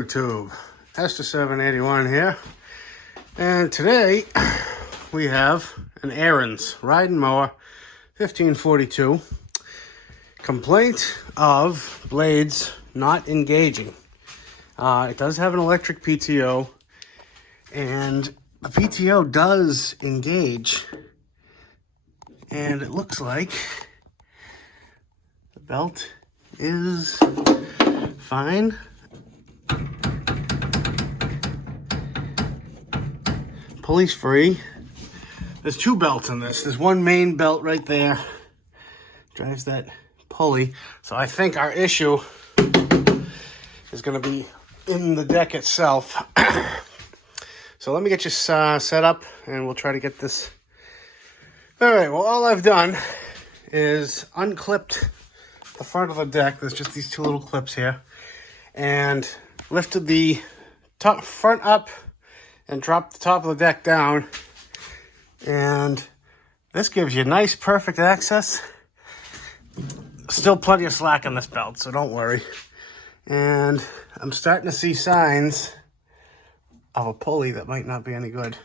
YouTube? Esther 781 here, and today we have an Ariens riding mower 1542. Complaint of blades not engaging. It does have an electric PTO, and the PTO does engage, and it looks like the belt is fine. Pulley's free. There's two belts in this. There's one main belt right there. Drives that pulley. So I think our issue is going to be in the deck itself. So let me get you set up and we'll try to get this. All right, well, all I've done is unclipped the front of the deck. There's just these two little clips here, and lifted the top front up and dropped the top of the deck down, and this gives you nice perfect access. Still plenty of slack in this belt, so don't worry. And I'm starting to see signs of a pulley that might not be any good.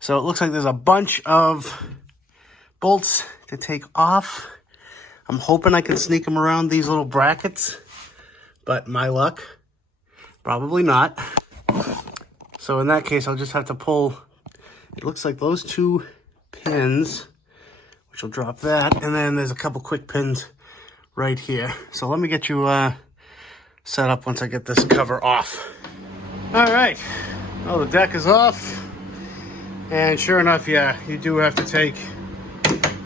So it looks like there's a bunch of bolts to take off. I'm hoping I can sneak them around these little brackets, but my luck, probably not. So in that case, I'll just have to pull, it looks like those two pins, which will drop that, and then there's a couple quick pins right here. So let me get you set up once I get this cover off. All right, well, the deck is off, and sure enough, yeah, you do have to take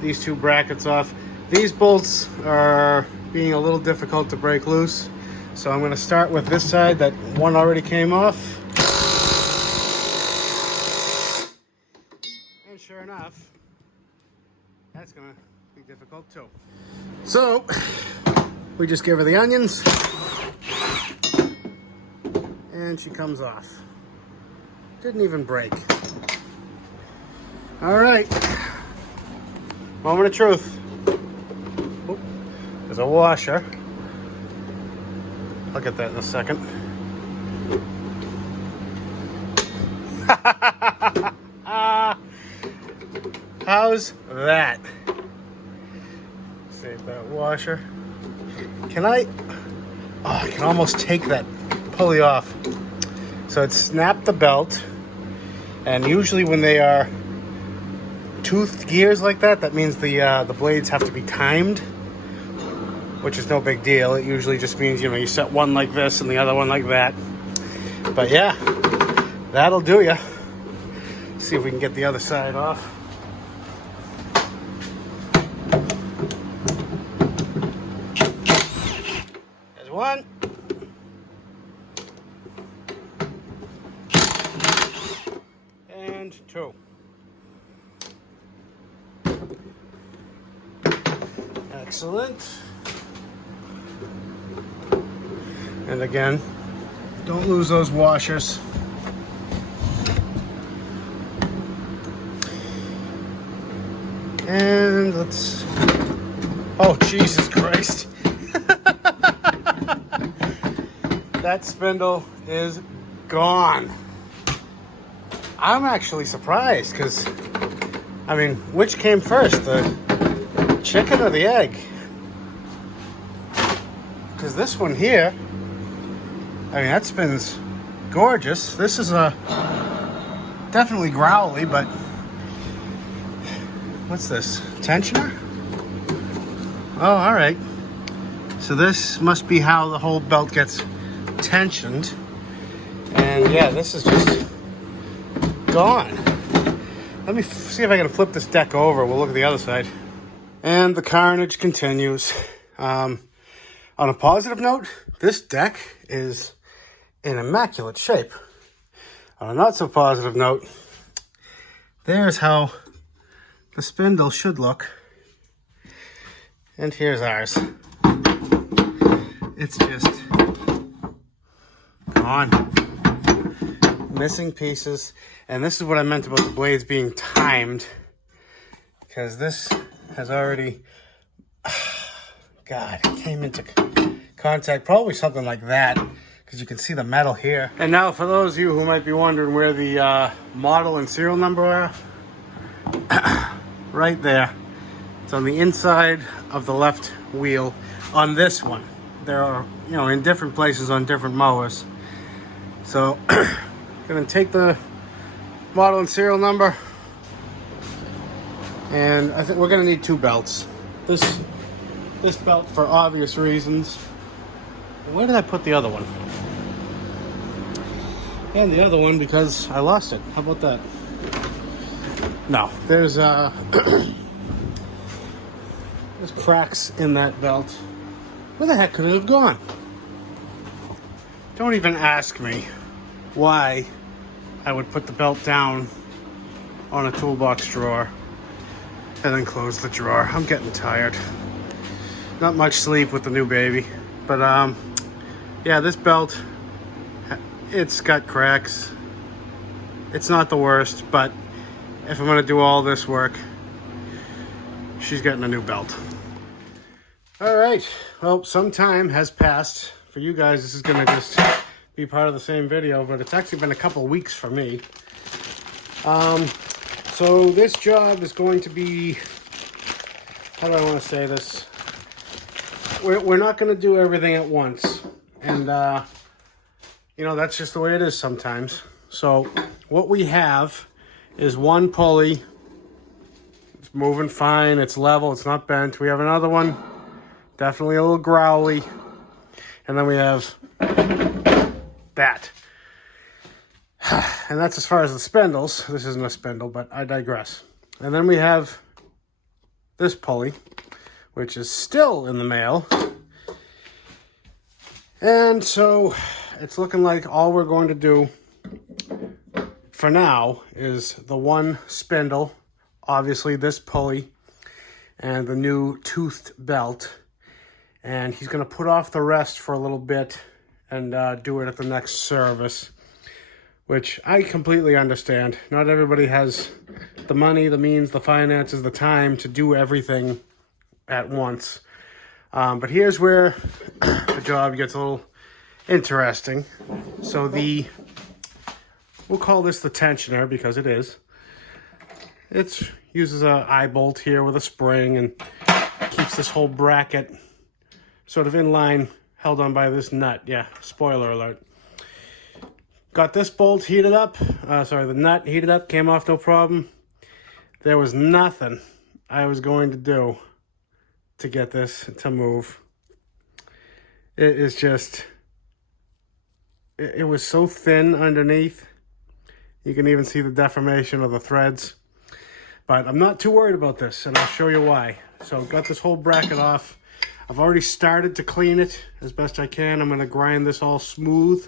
these two brackets off. These bolts are being a little difficult to break loose, so I'm going to start with this side that one already came off. And sure enough, that's going to be difficult too. So we just give her the onions, and she comes off. Didn't even break. All right, moment of truth. Oh, there's a washer. I'll get that in a second. How's that? Save that washer. Can I? Oh, I can almost take that pulley off. So it snapped the belt, and usually when they are toothed gears like that, that means the blades have to be timed, which is no big deal. It usually just means, you set one like this and the other one like that. But yeah, that'll do ya. See if we can get the other side off. There's one. And two. Excellent. And again, don't lose those washers. And let's, oh, Jesus Christ. That spindle is gone. I'm actually surprised because, I mean, which came first, the chicken or the egg? Because this one here, I mean, that spins gorgeous. This is a definitely growly, but what's this? Tensioner? Oh, all right. So this must be how the whole belt gets tensioned. And yeah, this is just gone. Let me see if I can flip this deck over. We'll look at the other side. And the carnage continues. On a positive note, this deck is in immaculate shape. On a not so positive note, there's how the spindle should look. And here's ours. It's just gone. Missing pieces. And this is what I meant about the blades being timed, because this has already, God, it came into contact, probably something like that, because you can see the metal here. And now for those of you who might be wondering where the model and serial number are, right there. It's on the inside of the left wheel on this one. There are, you know, in different places on different mowers. So, gonna take the model and serial number, and I think we're gonna need 2 belts. This belt for obvious reasons. Where did I put the other one? And the other one because I lost it. How about that? No, there's there's cracks in that belt. Where the heck could it have gone? Don't even ask me why I would put the belt down on a toolbox drawer and then close the drawer. I'm getting tired. Not much sleep with the new baby. But yeah, this belt, it's got cracks. It's not the worst, but if I'm gonna do all this work, she's getting a new belt. All right, well, some time has passed. For you guys, this is gonna just be part of the same video, but it's actually been a couple weeks for me. So this job is going to be, how do I want to say this? We're not going to do everything at once. And, you know, that's just the way it is sometimes. So what we have is one pulley. It's moving fine. It's level. It's not bent. We have another one. Definitely a little growly. And then we have that. And that's as far as the spindles. This isn't a spindle, but I digress. And then we have this pulley, which is still in the mail. And so it's looking like all we're going to do for now is the one spindle, obviously this pulley, and the new toothed belt. And he's going to put off the rest for a little bit and do it at the next service, which I completely understand. Not everybody has the money, the means, the finances, the time to do everything at once. But here's where the job gets a little interesting. So we'll call this the tensioner because it is. It uses a eye bolt here with a spring and keeps this whole bracket sort of in line, held on by this nut. Yeah, spoiler alert. Got this bolt heated up. The nut heated up, came off no problem. There was nothing I was going to do to get this to move. It is just, it was so thin underneath. You can even see the deformation of the threads. But I'm not too worried about this, and I'll show you why. So got this whole bracket off. I've already started to clean it as best I can. I'm going to grind this all smooth.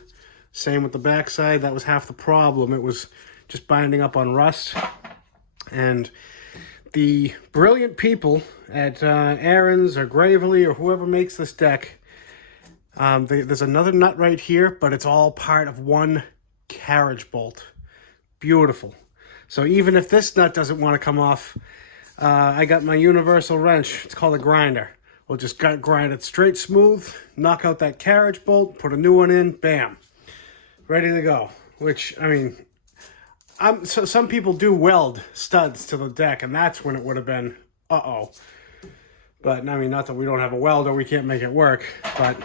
Same with the backside. That was half the problem. It was just binding up on rust. And the brilliant people at Ariens or Gravely or whoever makes this deck, there's another nut right here, but it's all part of one carriage bolt. Beautiful. So even if this nut doesn't want to come off, I got my universal wrench. It's called a grinder. We'll just grind it straight smooth, knock out that carriage bolt, put a new one in, bam. Ready to go. Which, I mean, so some people do weld studs to the deck, and that's when it would have been, uh-oh. But, I mean, not that we don't have a welder, we can't make it work. But,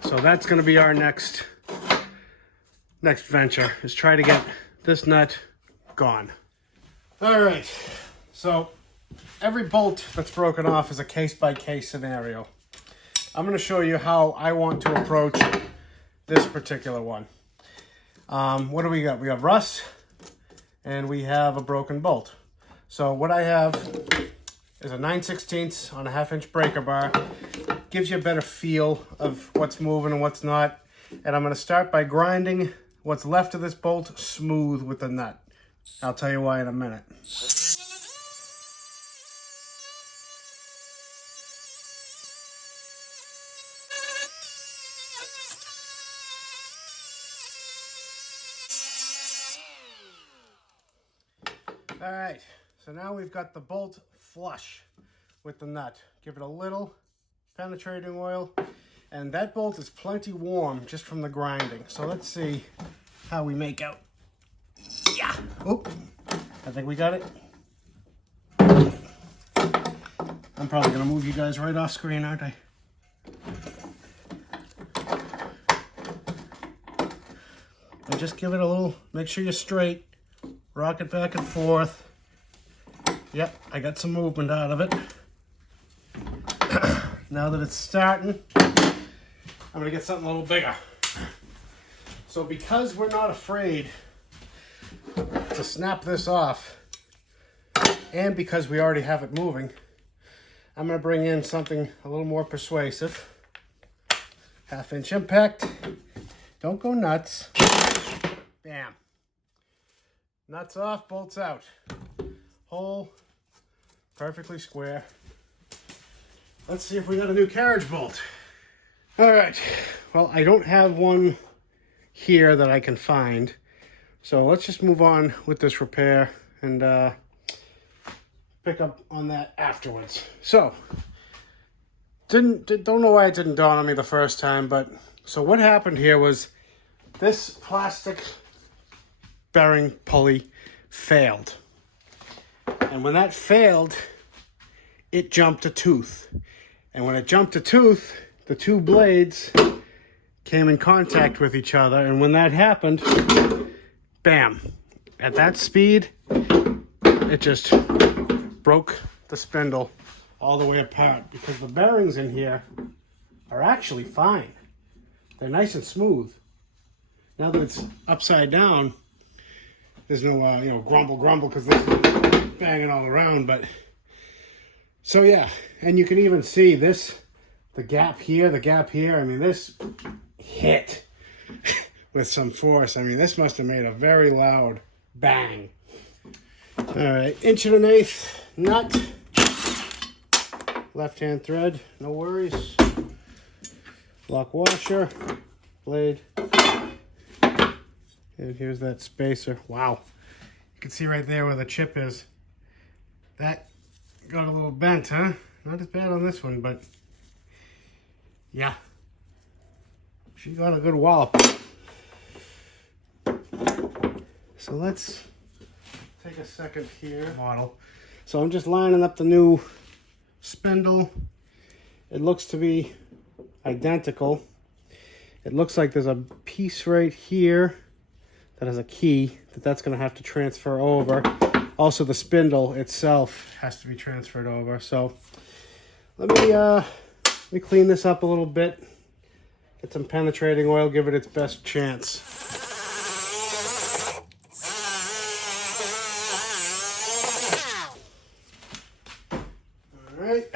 so that's going to be our next venture, is try to get this nut gone. All right, so every bolt that's broken off is a case-by-case scenario. I'm going to show you how I want to approach this particular one. What do we got? We have rust, and we have a broken bolt. So what I have is a 9/16 on a 1/2-inch breaker bar. Gives you a better feel of what's moving and what's not. And I'm going to start by grinding what's left of this bolt smooth with the nut. I'll tell you why in a minute. All right, so now we've got the bolt flush with the nut. Give it a little penetrating oil, And that bolt is plenty warm just from the grinding. So let's see how we make out. Yeah. Oh, I think we got it. I'm probably gonna move you guys right off screen, aren't I? And just give it a little, make sure you're straight. Rock it back and forth. Yep, I got some movement out of it. Now that it's starting, I'm gonna get something a little bigger. So because we're not afraid to snap this off, and because we already have it moving, I'm gonna bring in something a little more persuasive. 1/2 inch impact. Don't go nuts. Bam. Nuts off, bolts out. Hole, perfectly square. Let's see if we got a new carriage bolt. All right, well, I don't have one here that I can find. So let's just move on with this repair and pick up on that afterwards. So, don't know why it didn't dawn on me the first time, but so what happened here was this plastic bearing pulley failed. And when that failed, it jumped a tooth. And when it jumped a tooth, the two blades came in contact with each other. And when that happened, bam, at that speed, it just broke the spindle all the way apart, because the bearings in here are actually fine. They're nice and smooth. Now that it's upside down, there's no grumble because this is banging all around. But so yeah, and you can even see this, the gap here. I mean, this hit with some force. I mean, this must have made a very loud bang. All right, 1.1 nut, left-hand thread, no worries. Lock washer, blade, and here's that spacer. Wow, you can see right there where the chip is. That got a little bent, huh? Not as bad on this one, but yeah, she got a good wallop. So let's take a second here. Model. So I'm just lining up the new spindle. It looks to be identical. It looks like there's a piece right here that has a key that's going to have to transfer over. Also, the spindle itself has to be transferred over. So let me clean this up a little bit. Get some penetrating oil, give it its best chance. All right,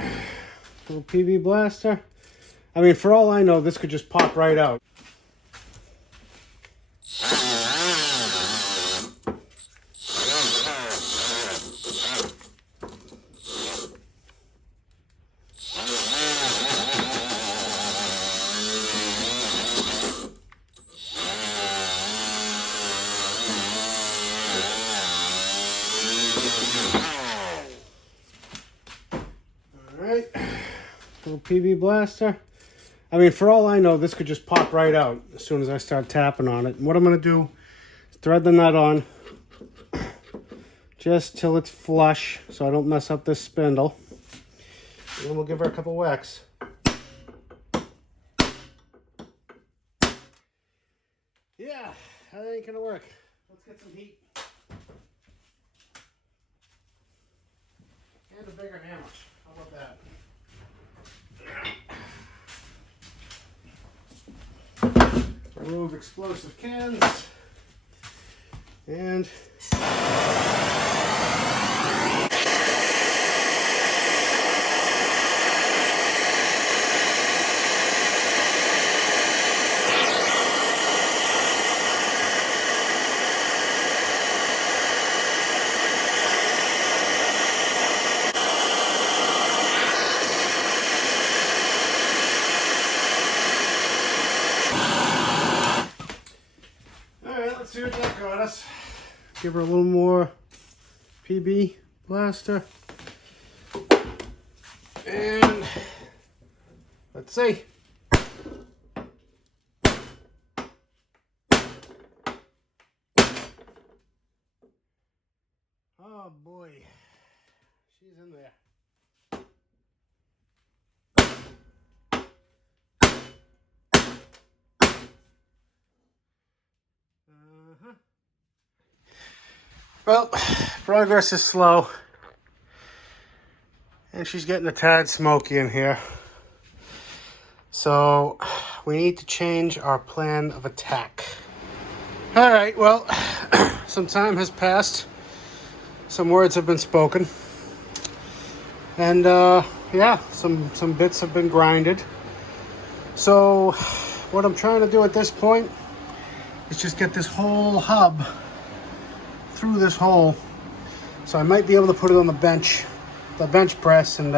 little PV blaster. I mean, for all I know, this could just pop right out. Little PV blaster. I mean, for all I know, this could just pop right out as soon as I start tapping on it. And what I'm going to do is thread the nut on just till it's flush so I don't mess up this spindle. And then we'll give her a couple whacks. Yeah, that ain't going to work. Let's get some heat. And a bigger hammer. How about that? Remove explosive cans and let's see what that got us. Give her a little more PB blaster. And let's see. Well, progress is slow. And she's getting a tad smoky in here. So we need to change our plan of attack. All right, well, some time has passed. Some words have been spoken. And yeah, some bits have been grinded. So what I'm trying to do at this point is just get this whole hub through this hole. So I might be able to put it on the bench press, and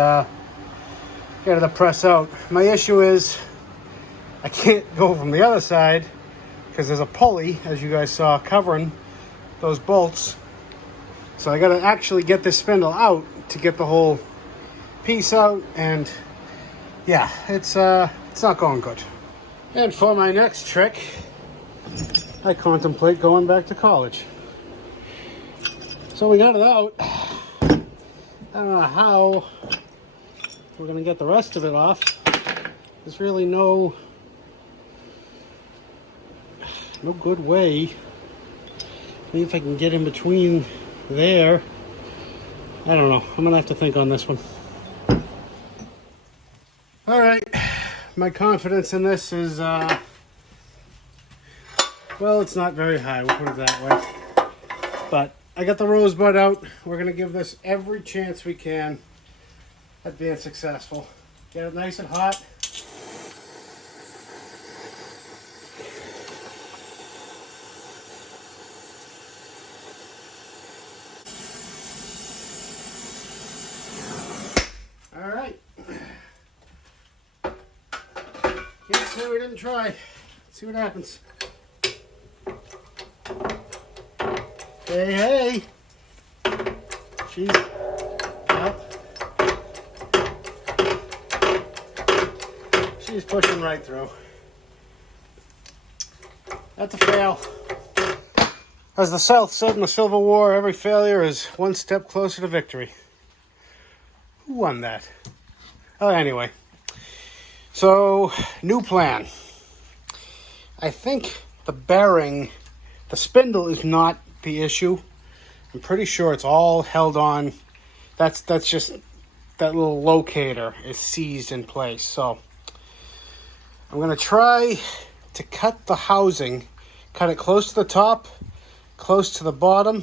get the press out. My issue is I can't go from the other side because there's a pulley, as you guys saw, covering those bolts. So I got to actually get this spindle out to get the whole piece out, and yeah, it's not going good. And for my next trick, I contemplate going back to college. So we got it out. I don't know how we're going to get the rest of it off. There's really no good way. Maybe if I can get in between there. I don't know. I'm going to have to think on this one. All right. My confidence in this is, well, it's not very high. We'll put it that way. But I got the rosebud out. We're going to give this every chance we can at being successful. Get it nice and hot. All right. Can't say we didn't try. Let's see what happens. Hey, hey. She's up. She's pushing right through. That's a fail. As the South said in the Civil War, every failure is one step closer to victory. Who won that? Oh, anyway. So, new plan. I think the bearing, the spindle is not the issue. I'm pretty sure it's all held on. That's just that little locator is seized in place. So I'm going to try to cut the housing, cut it close to the top, close to the bottom,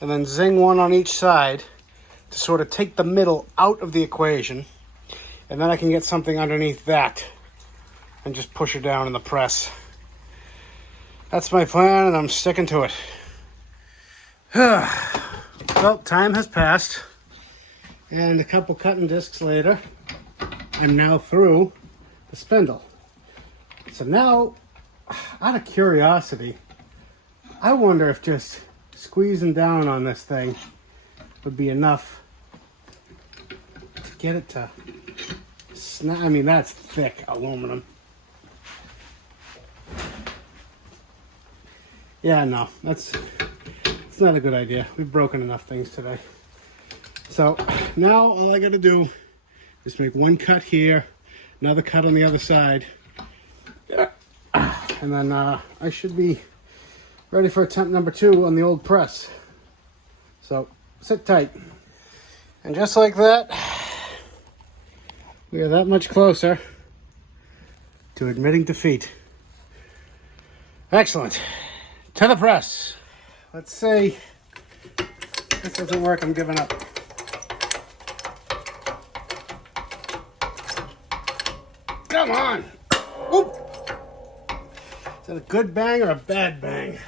and then zing one on each side to sort of take the middle out of the equation. And then I can get something underneath that and just push it down in the press. That's my plan, and I'm sticking to it. Well, time has passed, and a couple cutting discs later, I'm now through the spindle. So now, out of curiosity, I wonder if just squeezing down on this thing would be enough to get it to snap. I mean, that's thick aluminum. Yeah, no, it's not a good idea. We've broken enough things today. So now all I got to do is make one cut here, another cut on the other side, and then I should be ready for attempt number 2 on the old press. So sit tight. And just like that, we are that much closer to admitting defeat. Excellent. To the press. Let's say this doesn't work, I'm giving up. Come on! Oop. Is that a good bang or a bad bang?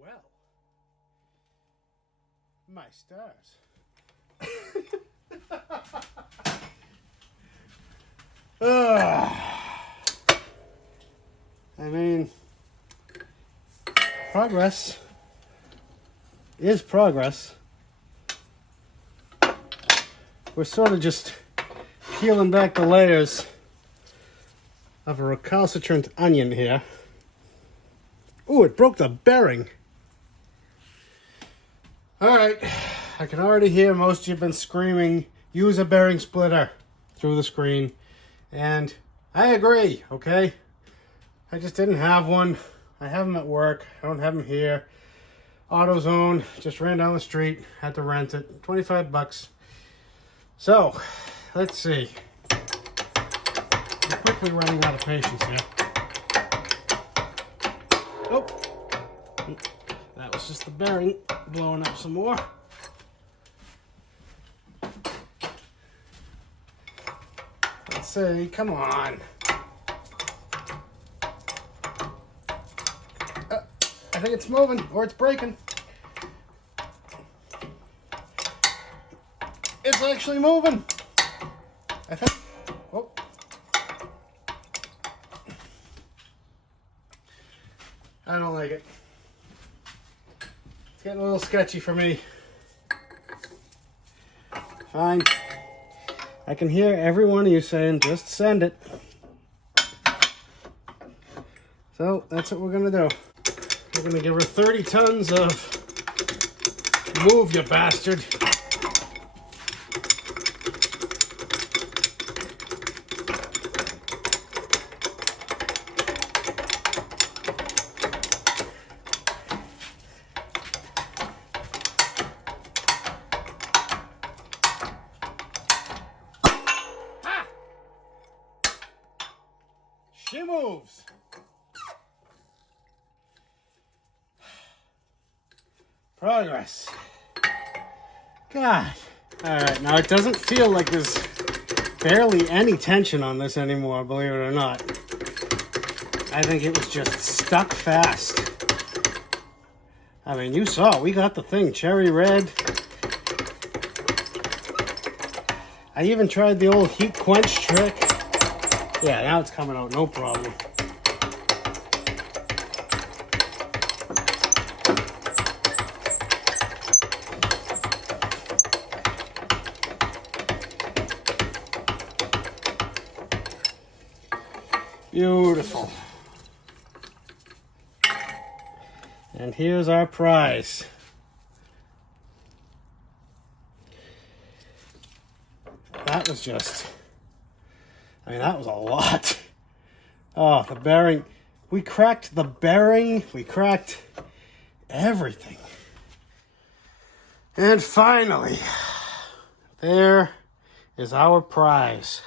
Well, my stars. I mean, progress is progress. We're sort of just peeling back the layers of a recalcitrant onion here. Ooh, it broke the bearing. All right, I can already hear most of you have been screaming, use a bearing splitter. through the screen. And I agree, okay? I just didn't have one. I have them at work. I don't have them here. AutoZone, just ran down the street, had to rent it, 25 bucks. So, let's see. I'm quickly running out of patience here. Oh, that was just the bearing blowing up some more. Let's see, come on. I think it's moving, or it's breaking. It's actually moving. I think. Oh. I don't like it. It's getting a little sketchy for me. Fine. I can hear every one of you saying, just send it. So, that's what we're going to do. We're going to give her 30 tons of move, you bastard. Ha! She moves. Progress. God. Alright, now it doesn't feel like there's barely any tension on this anymore, believe it or not. I think it was just stuck fast. I mean, you saw, we got the thing cherry red. I even tried the old heat quench trick. Yeah, now it's coming out, no problem. Beautiful. And here's our prize. That was just, I mean, that was a lot. Oh, the bearing. We cracked the bearing. We cracked everything. And finally, there is our prize.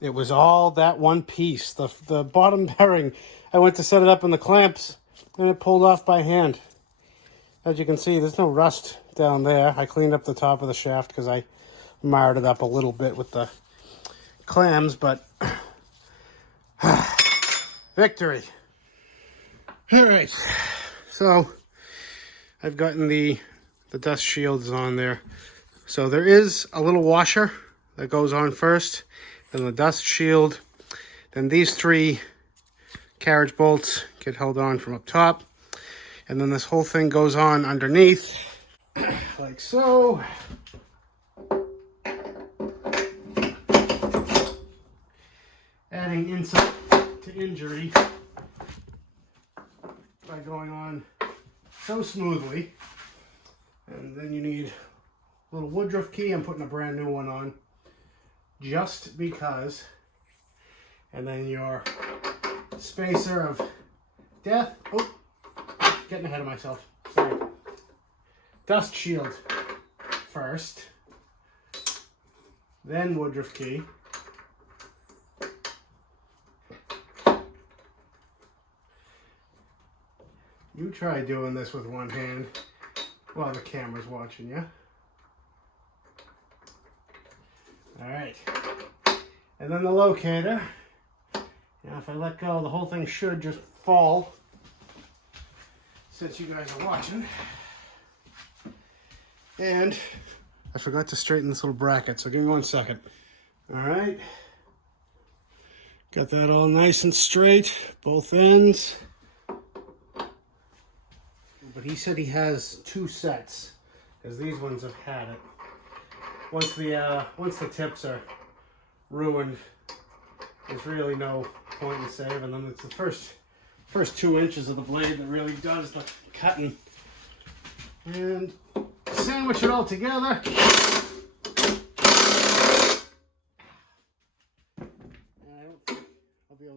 It was all that one piece. The bottom bearing, I went to set it up in the clamps, and it pulled off by hand. As you can see, there's no rust down there. I cleaned up the top of the shaft because I marred it up a little bit with the clams, but victory. All right, so I've gotten the dust shields on there. So there is a little washer that goes on first, then the dust shield, then these 3 carriage bolts get held on from up top, and then this whole thing goes on underneath, like so. Adding insult to injury by going on so smoothly. And then you need a little woodruff key. I'm putting a brand new one on just because. And then your spacer of death. Oh, getting ahead of myself. Sorry. Dust shield first, then woodruff key. You try doing this with one hand while the camera's watching you. All right. And then the locator. Now if I let go, the whole thing should just fall since you guys are watching. And I forgot to straighten this little bracket, so give me 1 second. All right. Got that all nice and straight, both ends. But he said he has 2 sets, because these ones have had it. Once the tips are ruined, there's really no point in saving them. It's the first 2 inches of the blade that really does the cutting. And sandwich it all together.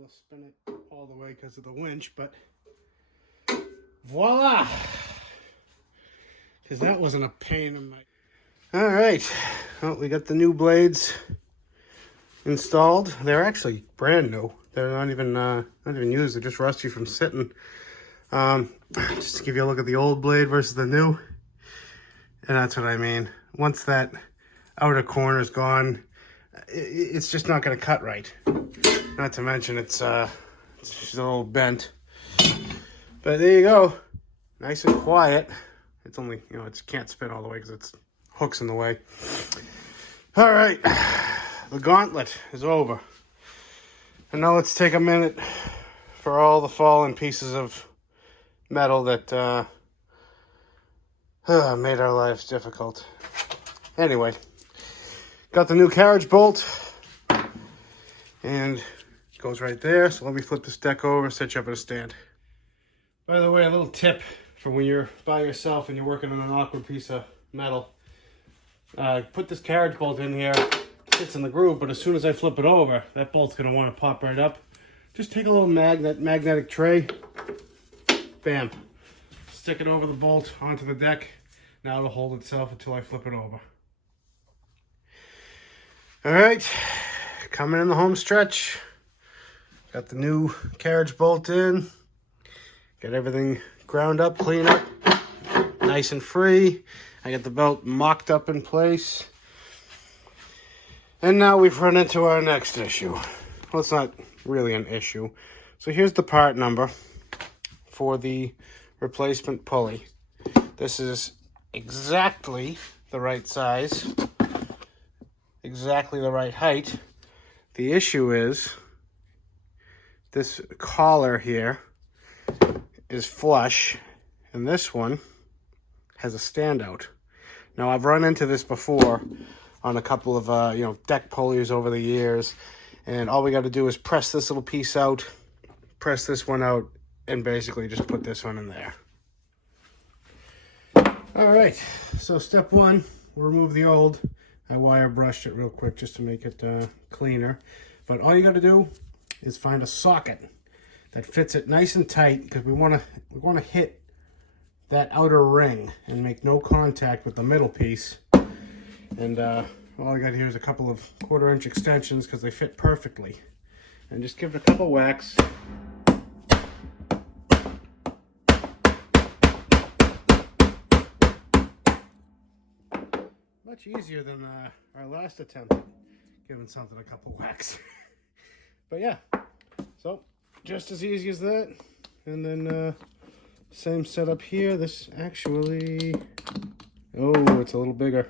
able to spin it all the way because of the winch, but voila! Because that wasn't a pain in my... All right, well, we got the new blades installed. They're actually brand new. They're not even used. They're just rusty from sitting. Just to give you a look at the old blade versus the new. And that's what I mean. Once that outer corner is gone, it's just not going to cut right. Not to mention it's just a little bent. But there you go. Nice and quiet. It's only, it can't spin all the way because it's hooks in the way. All right. The gauntlet is over. And now let's take a minute for all the fallen pieces of metal that made our lives difficult. Anyway, got the new carriage bolt, and it goes right there. So let me flip this deck over, set you up at a stand. By the way, a little tip for when you're by yourself and you're working on an awkward piece of metal. Put this carriage bolt in here, it sits in the groove, but as soon as I flip it over, that bolt's gonna wanna pop right up. Just take a little magnetic tray, bam. Stick it over the bolt onto the deck. Now it'll hold itself until I flip it over. All right, coming in the home stretch. Got the new carriage bolt in. Got everything ground up, clean up, nice and free. I got the belt mocked up in place. And now we've run into our next issue. Well, it's not really an issue. So here's the part number for the replacement pulley. This is exactly the right size, exactly the right height. The issue is this collar here is flush, and this one has a standout. Now, I've run into this before on a couple of deck pulleys over the years, and all we got to do is press this little piece out, press this one out, and basically just put this one in there. All right, so step one, we'll remove the old. I wire brushed it real quick just to make it cleaner. But all you got to do is find a socket that fits it nice and tight, because we want to hit that outer ring and make no contact with the middle piece. And all I got here is a couple of 1/4 inch extensions because they fit perfectly. And just give it a couple whacks. Much easier than our last attempt at giving something a couple whacks. But yeah, so just as easy as that. And then same setup here. This actually, oh, it's a little bigger.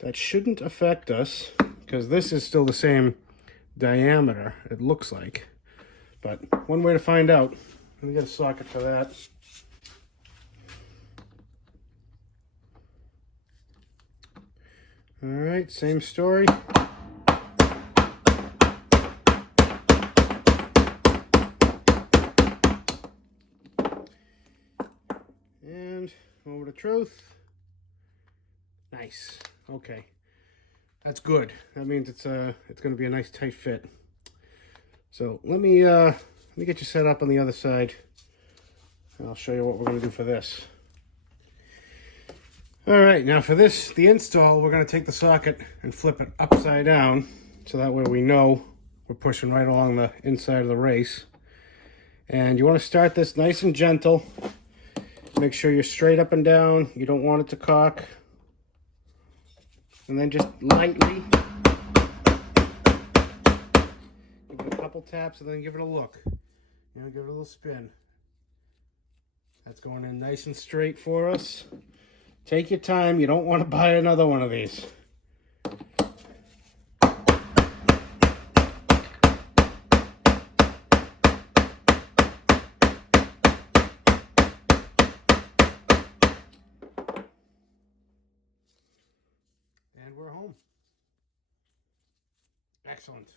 That shouldn't affect us because this is still the same diameter, it looks like. But one way to find out, let me get a socket for that. All right, same story. And over to truth. Nice. Okay, that's good. That means it's going to be a nice tight fit. So let me get you set up on the other side, and I'll show you what we're going to do for this. All right, now for this, the install, we're going to take the socket and flip it upside down, so that way we know we're pushing right along the inside of the race. And you want to start this nice and gentle. Make sure you're straight up and down. You don't want it to cock. And then just lightly give it a couple taps and then give it a look. Give it a little spin. That's going in nice and straight for us. Take your time. You don't want to buy another one of these. And we're home. Excellent.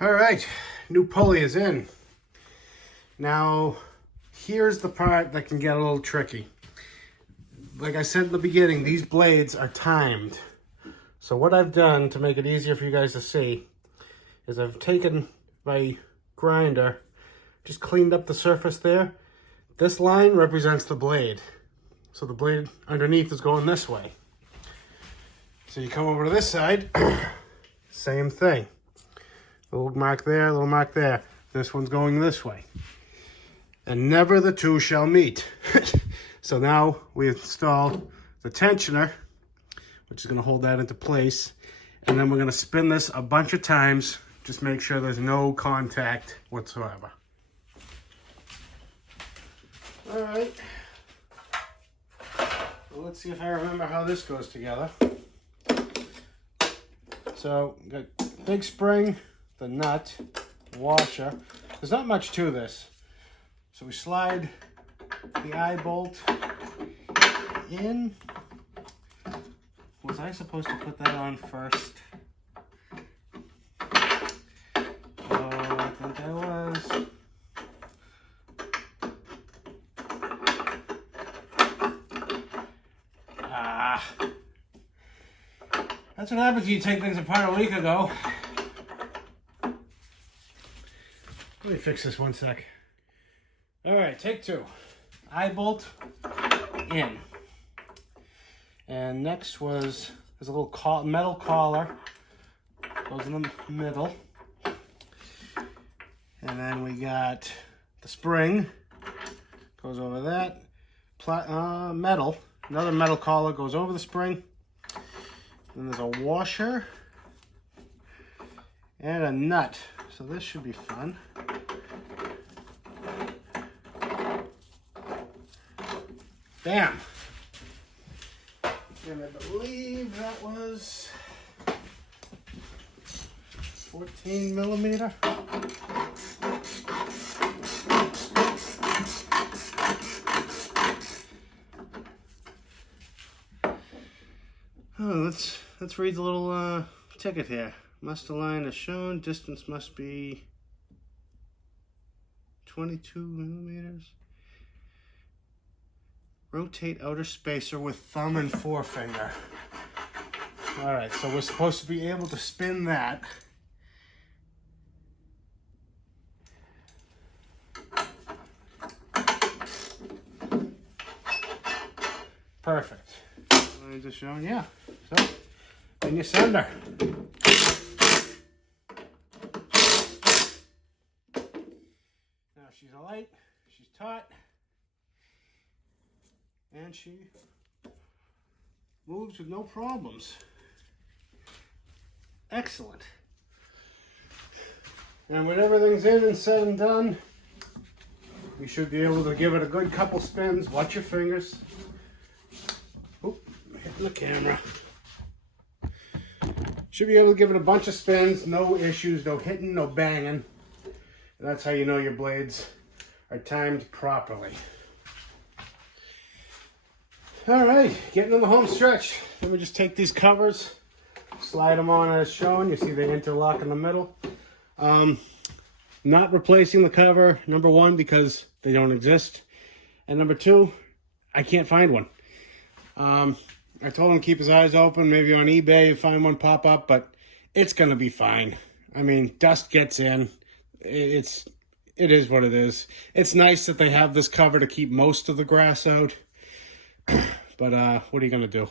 All right, new pulley is in. Now, here's the part that can get a little tricky. Like I said in the beginning, these blades are timed. So what I've done to make it easier for you guys to see is I've taken my grinder, just cleaned up the surface there. This line represents the blade. So the blade underneath is going this way. So you come over to this side, same thing. Little mark there, little mark there. This one's going this way. And never the two shall meet. So now we install the tensioner, which is going to hold that into place. And then we're going to spin this a bunch of times. Just make sure there's no contact whatsoever. All right. Well, let's see if I remember how this goes together. So, got big spring, the nut, washer. There's not much to this. So we slide the eye bolt in. Was I supposed to put that on first? Oh, I think I was. That's what happens when you take things apart a week ago. Let me fix this one sec. All right, take two. Eye bolt in. And next was, there's a little metal collar. Goes in the middle. And then we got the spring. Goes over that. Metal. Another metal collar goes over the spring. Then there's a washer. And a nut. So this should be fun. Bam! And I believe that was 14 millimeter. Oh, let's read the little ticket here. Must align as shown. Distance must be 22 millimeters. Rotate outer spacer with thumb and forefinger. All right, so we're supposed to be able to spin that. Perfect. I'm just showing, yeah. So, then you send her. Now she's light, she's taut. And she moves with no problems. Excellent. And when everything's in and said and done, you should be able to give it a good couple spins. Watch your fingers. Oop, hitting the camera. Should be able to give it a bunch of spins. No issues, no hitting, no banging. That's how you know your blades are timed properly. All right, getting in the home stretch. Let me just take these covers, slide them on as shown. You see they interlock in the middle. Not replacing the cover, number one, because they don't exist. And number two, I can't find one. I told him to keep his eyes open, maybe on eBay, find one pop up, but it's gonna be fine. I mean, dust gets in. It is what it is. It's nice that they have this cover to keep most of the grass out. But what are you gonna do?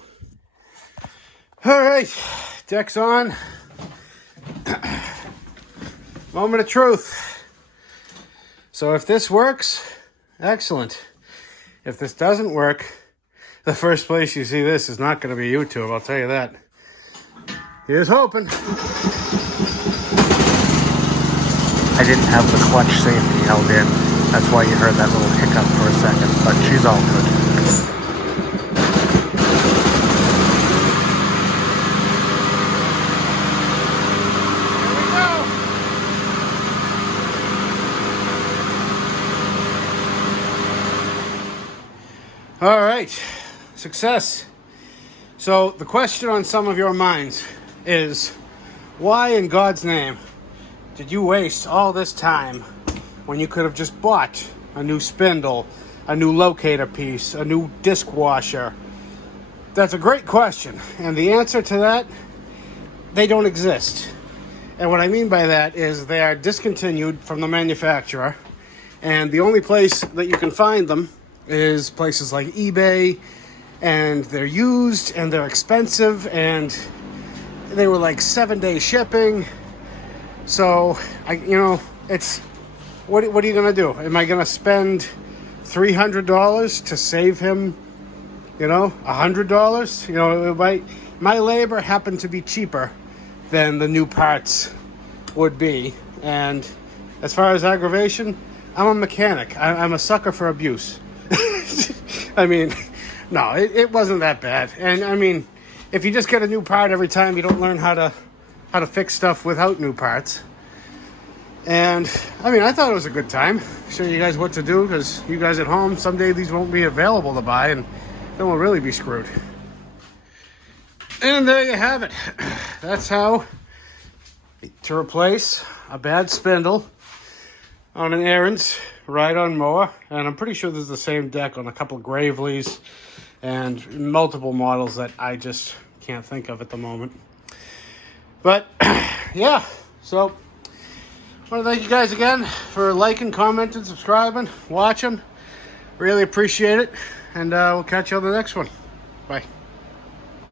All right, deck's on. Moment of truth. So if this works, excellent. If this doesn't work, the first place you see this is not gonna be YouTube, I'll tell you that. Here's hoping. I didn't have the clutch safety held in. That's why you heard that little hiccup for a second, but she's all good. All right, success. So the question on some of your minds is, why in God's name did you waste all this time when you could have just bought a new spindle, a new locator piece, a new disc washer? That's a great question. And the answer to that they don't exist. And what I mean by that is they are discontinued from the manufacturer, and the only place that you can find them is places like eBay, and they're used and they're expensive, and they were like 7-day shipping. So it's what are you gonna do? Am I gonna spend $300 to save him, $100? My labor happened to be cheaper than the new parts would be. And as far as aggravation, I'm a mechanic. I'm a sucker for abuse. I mean, no, it wasn't that bad. And I mean, if you just get a new part every time, you don't learn how to fix stuff without new parts. And I mean, I thought it was a good time. Show you guys what to do, because you guys at home, someday these won't be available to buy, and then we'll really be screwed. And there you have it. That's how to replace a bad spindle on an Ariens ride-on mower. And I'm pretty sure this is the same deck on a couple of Graveleys and multiple models that I just can't think of at the moment. But yeah, so I want to thank you guys again for liking, commenting, subscribing, watching. Really appreciate it. And we'll catch you on the next one. Bye.